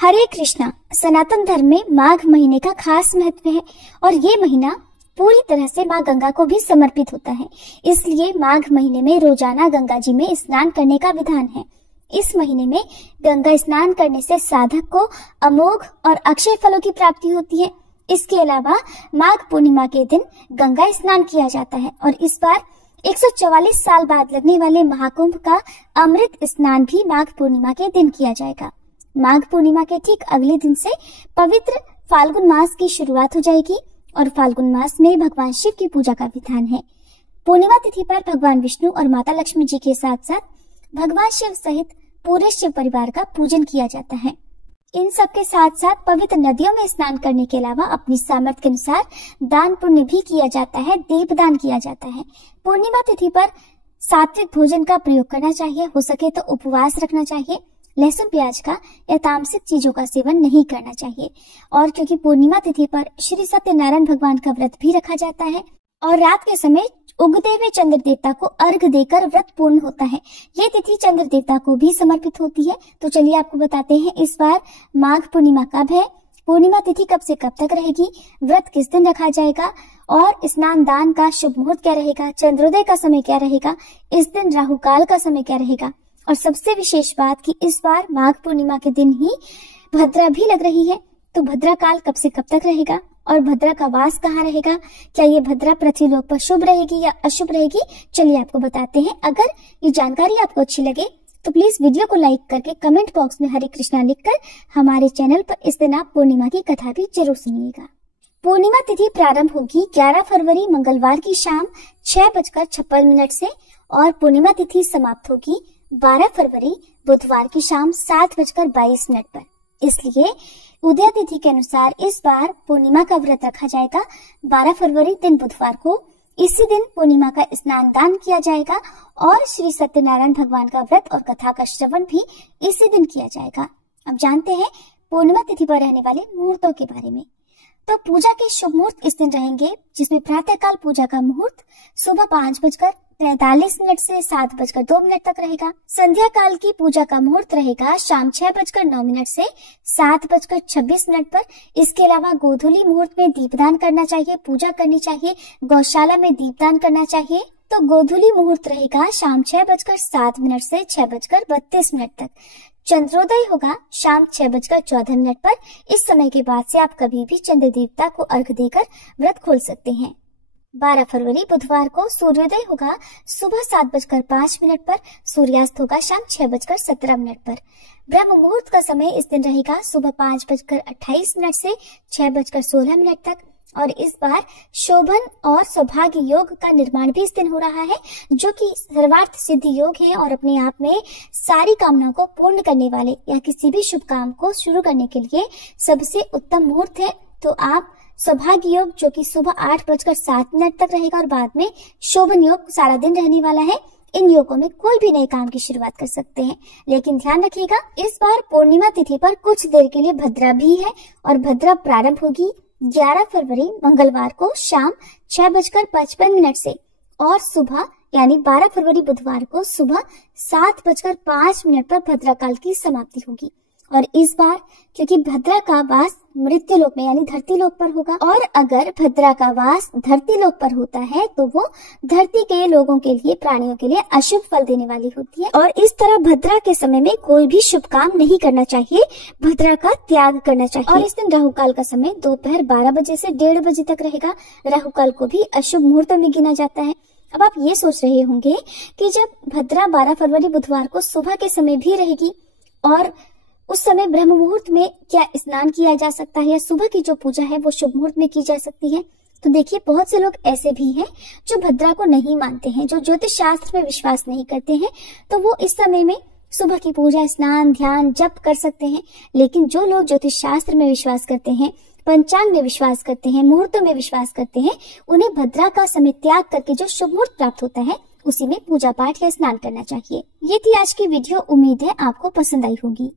हरे कृष्णा। सनातन धर्म में माघ महीने का खास महत्व है और ये महीना पूरी तरह से माँ गंगा को भी समर्पित होता है। इसलिए माघ महीने में रोजाना गंगा जी में स्नान करने का विधान है। इस महीने में गंगा स्नान करने से साधक को अमोघ और अक्षय फलों की प्राप्ति होती है। इसके अलावा माघ पूर्णिमा के दिन गंगा स्नान किया जाता है और इस बार 144 साल बाद लगने वाले महाकुंभ का अमृत स्नान भी माघ पूर्णिमा के दिन किया जाएगा। माघ पूर्णिमा के ठीक अगले दिन से पवित्र फाल्गुन मास की शुरुआत हो जाएगी और फाल्गुन मास में भगवान शिव की पूजा का विधान है। पूर्णिमा तिथि पर भगवान विष्णु और माता लक्ष्मी जी के साथ साथ भगवान शिव सहित पूरे शिव परिवार का पूजन किया जाता है। इन सब के साथ साथ पवित्र नदियों में स्नान करने के अलावा अपनी सामर्थ्य के अनुसार दान पुण्य भी किया जाता है, दीपदान किया जाता है। पूर्णिमा तिथि पर सात्विक भोजन का प्रयोग करना चाहिए, हो सके तो उपवास रखना चाहिए, लहसुन प्याज का या तामसिक चीजों का सेवन नहीं करना चाहिए। और क्योंकि पूर्णिमा तिथि पर श्री सत्यनारायण भगवान का व्रत भी रखा जाता है और रात के समय उगते हुए चंद्र देवता को अर्घ देकर व्रत पूर्ण होता है। ये तिथि चंद्र देवता को भी समर्पित होती है। तो चलिए आपको बताते हैं इस बार माघ पूर्णिमा कब है, पूर्णिमा तिथि कब से कब तक रहेगी, व्रत किस दिन रखा जाएगा और स्नान दान का शुभ मुहूर्त क्या रहेगा, चंद्रोदय का समय क्या रहेगा, इस दिन राहु काल का समय क्या रहेगा। और सबसे विशेष बात कि इस बार माघ पूर्णिमा के दिन ही भद्रा भी लग रही है। तो भद्रा काल कब से कब तक रहेगा और भद्रा का वास कहाँ रहेगा, क्या ये भद्रा पृथ्वीलोक पर शुभ रहेगी या अशुभ रहेगी, चलिए आपको बताते हैं। अगर ये जानकारी आपको अच्छी लगे तो प्लीज वीडियो को लाइक करके कमेंट बॉक्स में हरे कृष्णा लिखकर हमारे चैनल पर इस दिन आप पूर्णिमा की कथा भी जरूर सुनिएगा। पूर्णिमा तिथि प्रारंभ होगी 11 फरवरी मंगलवार की शाम 6:56 से और पूर्णिमा तिथि समाप्त होगी 12 फरवरी बुधवार की शाम 7:22 पर। इसलिए उदय तिथि के अनुसार इस बार पूर्णिमा का व्रत रखा जाएगा 12 फरवरी दिन बुधवार को। इसी दिन पूर्णिमा का स्नान दान किया जाएगा और श्री सत्यनारायण भगवान का व्रत और कथा का श्रवण भी इसी दिन किया जाएगा। अब जानते हैं पूर्णिमा तिथि पर रहने वाले मुहूर्तों के बारे में। तो पूजा के शुभ मुहूर्त इस दिन रहेंगे जिसमें प्रातःकाल पूजा का मुहूर्त सुबह 5:43 से 7:02 तक रहेगा। संध्या काल की पूजा का मुहूर्त रहेगा शाम 6:09 से 7:26 पर। इसके अलावा गोधूली मुहूर्त में दीपदान करना चाहिए, पूजा करनी चाहिए, गौशाला में दीपदान करना चाहिए। तो गोधूली मुहूर्त रहेगा शाम 6:07 से 6:32 तक। चंद्रोदय होगा शाम 6:14 पर। इस समय के बाद से आप कभी भी चंद्र देवता को अर्घ देकर व्रत खोल सकते हैं। 12 फरवरी बुधवार को सूर्योदय होगा सुबह 7:05 पर, सूर्यास्त होगा शाम 6:17 पर। ब्रह्म मुहूर्त का समय इस दिन रहेगा सुबह 5:28 से 6:16 तक। और इस बार शोभन और सौभाग्य योग का निर्माण भी इस दिन हो रहा है, जो कि सर्वार्थ सिद्धि योग है और अपने आप में सारी कामनाओं को पूर्ण करने वाले या किसी भी शुभ काम को शुरू करने के लिए सबसे उत्तम मुहूर्त है। तो आप सौभाग्य योग जो कि सुबह 8:07 तक रहेगा और बाद में शोभन योग सारा दिन रहने वाला है, इन योगों में कोई भी नए काम की शुरुआत कर सकते हैं। लेकिन ध्यान रखिएगा इस बार पूर्णिमा तिथि पर कुछ देर के लिए भद्रा भी है और भद्रा प्रारंभ होगी 11 फरवरी मंगलवार को शाम 6:55 से और सुबह यानी 12 फरवरी बुधवार को सुबह 7:05 पर भद्रा काल की समाप्ति होगी। और इस बार क्योंकि भद्रा का वास मृत्यु लोक में यानी धरती लोक पर होगा और अगर भद्रा का वास धरती लोक पर होता है तो वो धरती के लोगों के लिए, प्राणियों के लिए अशुभ फल देने वाली होती है। और इस तरह भद्रा के समय में कोई भी शुभ काम नहीं करना चाहिए, भद्रा का त्याग करना चाहिए। और इस दिन राहु काल का समय दोपहर 12 बजे से 1:30 बजे तक रहेगा। राहु काल को भी अशुभ मुहूर्त में गिना जाता है। अब आप ये सोच रहे होंगे कि जब भद्रा 12 फरवरी बुधवार को सुबह के समय भी रहेगी और उस समय ब्रह्म मुहूर्त में क्या स्नान किया जा सकता है या सुबह की जो पूजा है वो शुभ मुहूर्त में की जा सकती है। तो देखिए बहुत से लोग ऐसे भी हैं जो भद्रा को नहीं मानते हैं, जो ज्योतिष शास्त्र में विश्वास नहीं करते हैं, तो वो इस समय में सुबह की पूजा, स्नान, ध्यान, जप कर सकते हैं। लेकिन जो लोग ज्योतिष शास्त्र में विश्वास करते हैं, पंचांग में विश्वास करते हैं, मुहूर्तों में विश्वास करते हैं, उन्हें भद्रा का समय त्याग करके जो शुभ मुहूर्त प्राप्त होता है उसी में पूजा पाठ या स्नान करना चाहिए। ये थी आज की वीडियो। उम्मीद है आपको पसंद आई होगी।